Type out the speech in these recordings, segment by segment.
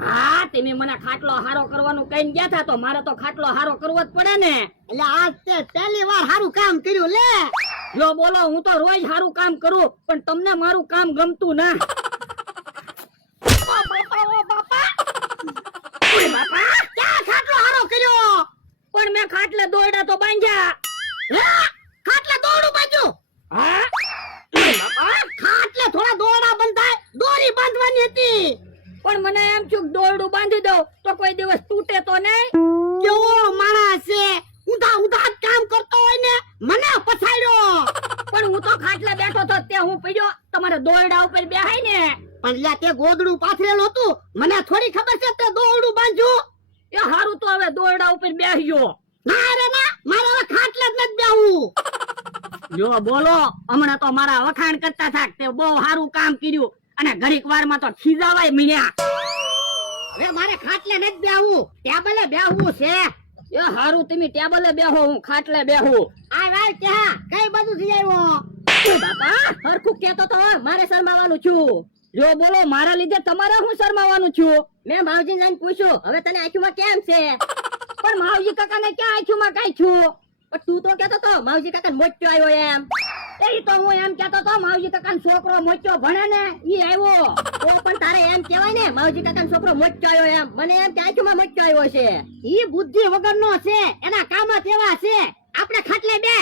હા તમે મને ખાટલો હારો કરવાનું કઈ ગયા હતા તો મારે તો ખાટલો હારો કરવો જ પડે ને. એટલે આજ તે પહેલી વાર હારું કામ કર્યું લે. જો બોલો હું તો રોજ સારું કામ કરું પણ તમને મારું કામ ગમતું ના. બાપા ક્યાં ખાટલો હારો કર્યો? પણ મેં ખાટલે દોરડા તો બાંધ્યા હે ખાટલે દોરડું બાજુ હા ઓય બાપા ખાટલે થોડા દોરડા બંધાય દોરી બાંધવાની હતી પણ મને એમ છું દોરડું બાંધી દઉં તો કોઈ દિવસ તૂટે તો નહીં. કેવો માણસ છે. ઉધા ઉધા કામ કરતો હોય ને મને પછાડ્યો. પણ હું તો ખાટલે બેઠો તો તે હું પડ્યો. તમારા દોરડા ઉપર બેહાય ને. પણ લ્યા તે ગોદડું પાથરેલું હતું. મને થોડી ખબર છે તે દોરડું બાંધ્યું? એ હારું તો હવે દોરડા ઉપર બેહ્યો. ના રે ના મારે હવે ખાટલે જ નથી બેહવું. જો બોલો હમણાં તો મારા વખાણ કરતા થાક. તે બહુ સારું કામ કર્યું. અને ઘડીક વારમાં તો ખીજાવાય મીણ્યા હવે મારે ખાટલે નથી બેહવું. ટેબલે બેહવું છે. એ હારું તમે ટેબલે બેહો હું ખાટલે બેહું. આ ભાઈ ક્યાં કઈ બધું થઈ આવ્યો? બાપા હરખું કેતો તો મારે શરમાવાનું છું. જો બોલો મારા લીધે તમારે હું શરમાવાનું છું? મેં માવજી જઈને પૂછ્યું હવે તને આંખમાં કેમ છે? પણ માવજી કાકાને ક્યાં આંખમાં કાઈ છું પણ તું તો કેતો તો માવજી કાકા મોચ્યો આવ્યો એમ. એ તો હું એમ કેતો તો માવજી કાકા છોકરો મોચ્યો ભણે ને, ઈ આવ્યો. તો પણ તારે એમ કહેવાય ને, માવજી કાકા છોકરો મોચ્યો આવ્યો એમ. મને એમ કે આંખમાં મોચ્યો આવ્યો છે. ઈ બુદ્ધિ વગરનો છે, એના કામ જ એવા છે. આપણે ખાટલે બે.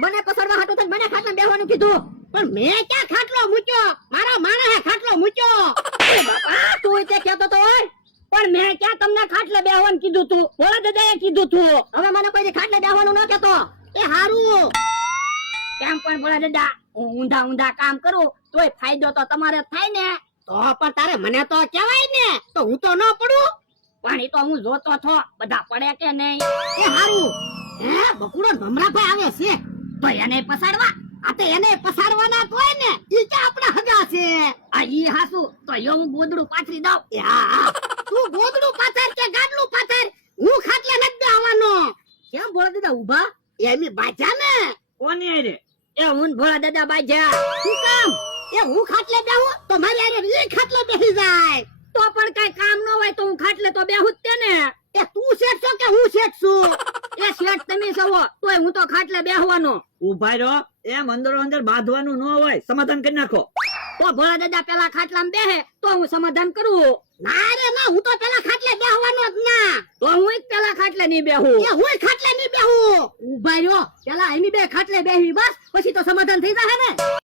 મને પસરવા હાટું મને ખાટલે બેહવાનું કીધું. પણ મેં ક્યાં ખાટલો મૂક્યો મારા માણસે ખાટલો મૂક્યો એ બાપા તું તે કહેતો તો હોય પણ મેં ક્યાં તમને બેહવાનું કીધું તું. ભોળા દાદાએ કીધું તું. હવે મને કોઈ ખાટલે બેહવાનું ન કેતો એ હારું. કેમ પણ ભોળા દાદા, હું ઊંધા ઊંધા કામ કરું, તોય ફાયદો તો તમારે થાય ને. તો પણ તારે મને તો કહેવાય ને, તો હું તો ન પડું. પાણી તો હું જોતો છો, બધા પડે કે નહીં? એ હારું. હે, બકુડો નમરાભાઈ આવે છે. તો એને પસાડવા. આ તો એને પસાડવાના હોય ને. ઈ કે આપણા હગા છે? આ ઈ હાસુ. તો યો હું ગોદડું પાથરી દઉં. હા હા. તું ગોદડું પાથર કે ગાડલું પાથર હું ખાટલે નથી બેહવાનો દાદા ઊભા? એમી બાજા ને? કોની આરે એ હું ભોળા દાદા બાજા. શું કામ? એ હું ખાટલે બેહું? તો મારી આરે એ ખાટલે બેસી જાય. તો પણ કઈ કામ ન હોય તો હું ખાટલે તો બેહું જ તે ને એ તું શેઠ છો કે હું શેઠ છું એ શેઠ તમે છો તોય હું તો ખાટલે બેહવાનો. ઊભા રહો. એમ અંદરો અંદર બાંધવાનું ન હોય સમાધાન કરી નાખો. તો ભોળા દાદા પેલા ખાટલામાં બેહે તો હું સમાધાન કરું. ના રે ના હું તો પેલા ખાટલે બેહવાનો જ ના. તો હું પેલા ખાટલે નહીં બેહું. એ હું ખાટલે નહીં રહ્યો પેલા એની બે ખાટલે બે બસ પછી તો સમાધાન થઈ જશે ને.